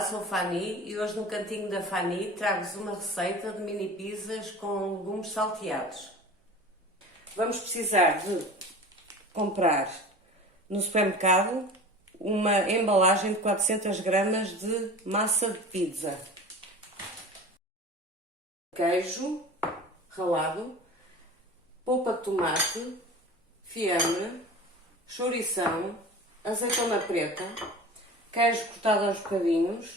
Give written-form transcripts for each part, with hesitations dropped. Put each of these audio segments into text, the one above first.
Olá, sou Fanny e hoje no cantinho da Fanny trago-vos uma receita de mini pizzas com legumes salteados. Vamos precisar de comprar no supermercado uma embalagem de 400 gramas de massa de pizza, queijo ralado, polpa de tomate, fiambre, chourição, azeitona preta, queijo cortado aos bocadinhos,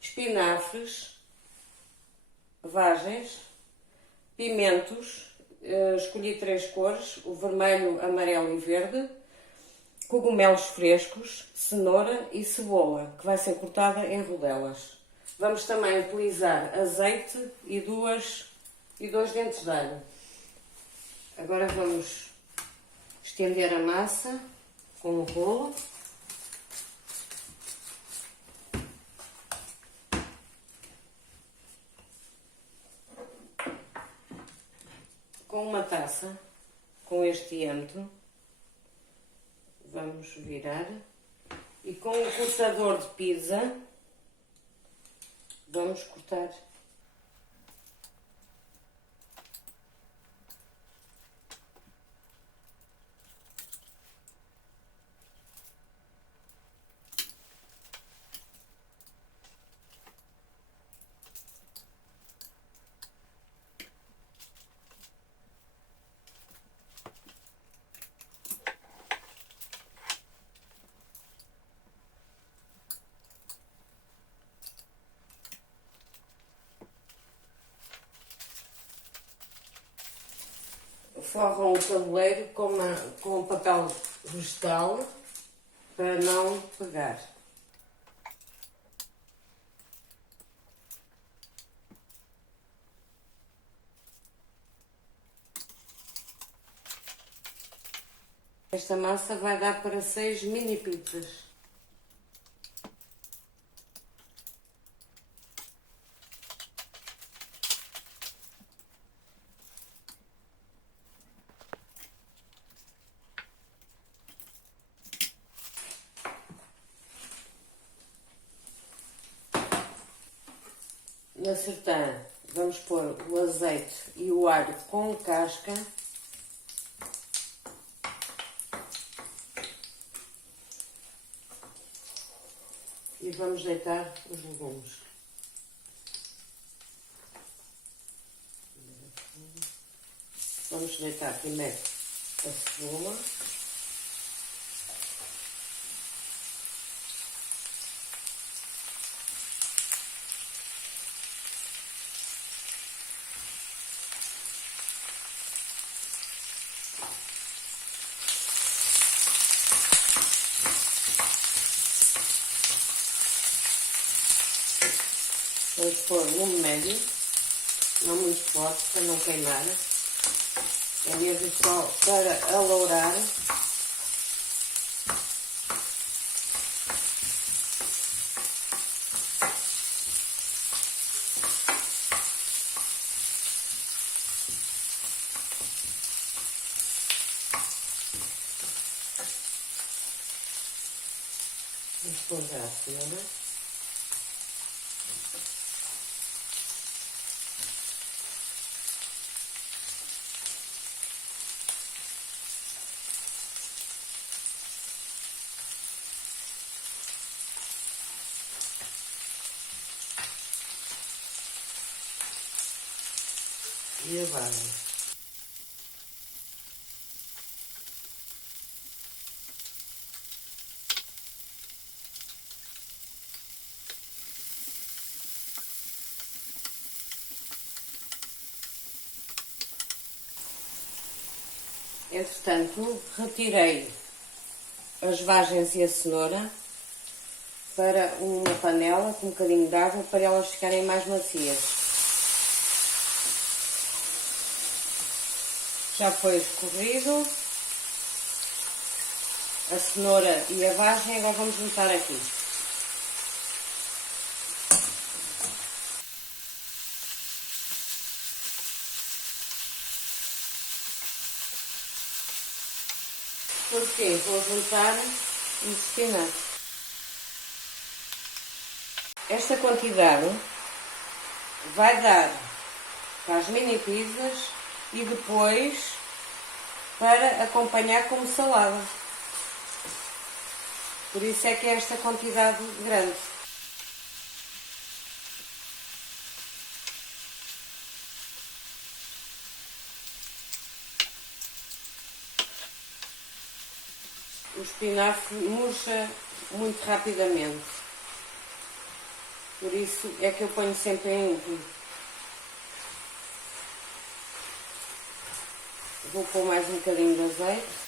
espinafres, vagens, pimentos, escolhi 3 cores, o vermelho, amarelo e verde, cogumelos frescos, cenoura e cebola, que vai ser cortada em rodelas. Vamos também utilizar azeite e 2 dentes de alho. Agora vamos estender a massa com o rolo. Com uma taça, com este diâmetro, vamos virar e com o cortador de pizza vamos cortar. Forram o tabuleiro com papel vegetal para não pegar. Esta massa vai dar para 6 mini pizzas. Na sertã vamos pôr o azeite e o alho com casca. E vamos deitar os legumes. Vamos deitar primeiro a cebola. Vamos pôr no médio, não muito forte para não queimar, é mesmo só para alourar. Vamos pôr já a cenoura. E a vagem. Entretanto, retirei as vagens e a cenoura para uma panela com um bocadinho de água para elas ficarem mais macias. Já foi escorrido a cenoura e a vagem, agora vamos juntar aqui. Porque vou juntar os espinafres. Esta quantidade vai dar para as mini pizzas e depois para acompanhar como salada. Por isso é que é esta quantidade grande. O espinafre murcha muito rapidamente. Por isso é que eu ponho sempre em último. Vou pôr mais um bocadinho de azeite.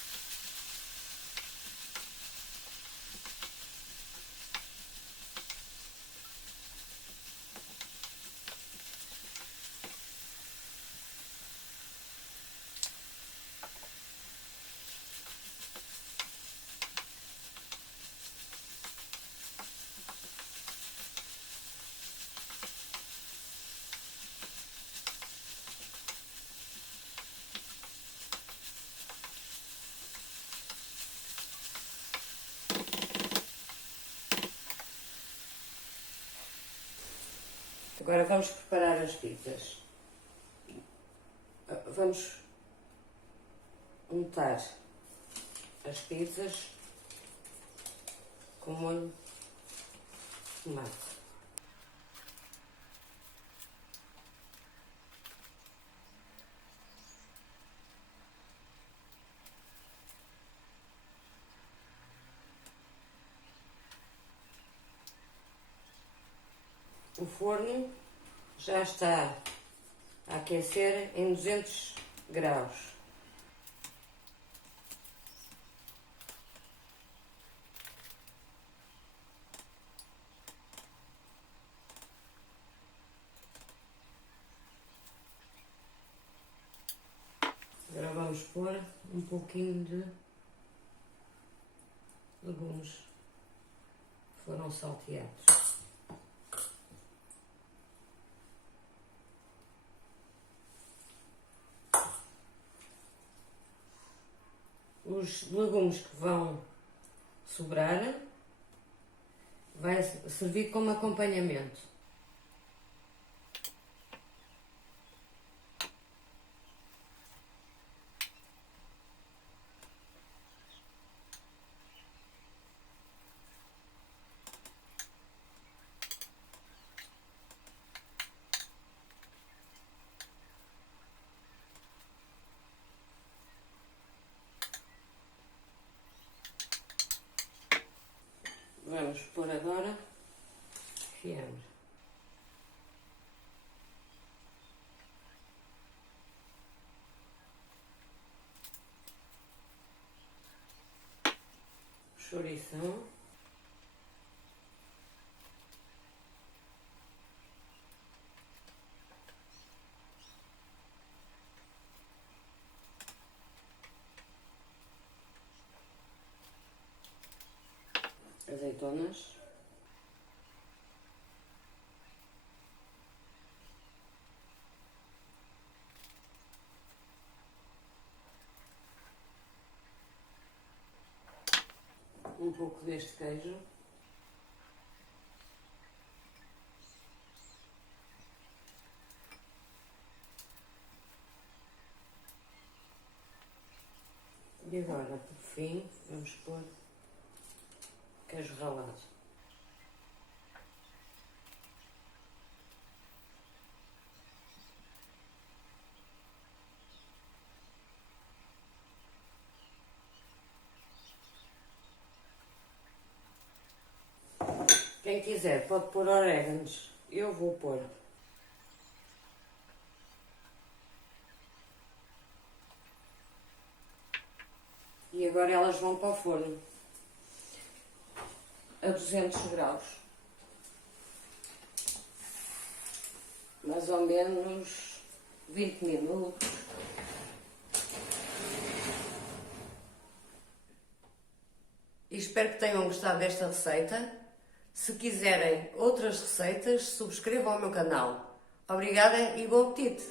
Agora vamos preparar as pizzas. Vamos untar as pizzas com molho de tomate. O forno já está a aquecer em 200 graus. Agora vamos pôr um pouquinho de legumes que foram salteados. Os legumes que vão sobrar vai servir como acompanhamento. Vamos pôr agora fiambre. Chourição. Azeitonas. Um pouco deste queijo. E agora, por fim, vamos pôr queijo ralado. Quem quiser pode pôr orégãos. Eu vou pôr. E agora elas vão para o forno a 200 graus. Mais ou menos 20 minutos. E espero que tenham gostado desta receita. Se quiserem outras receitas, subscrevam o meu canal. Obrigada e bom apetite!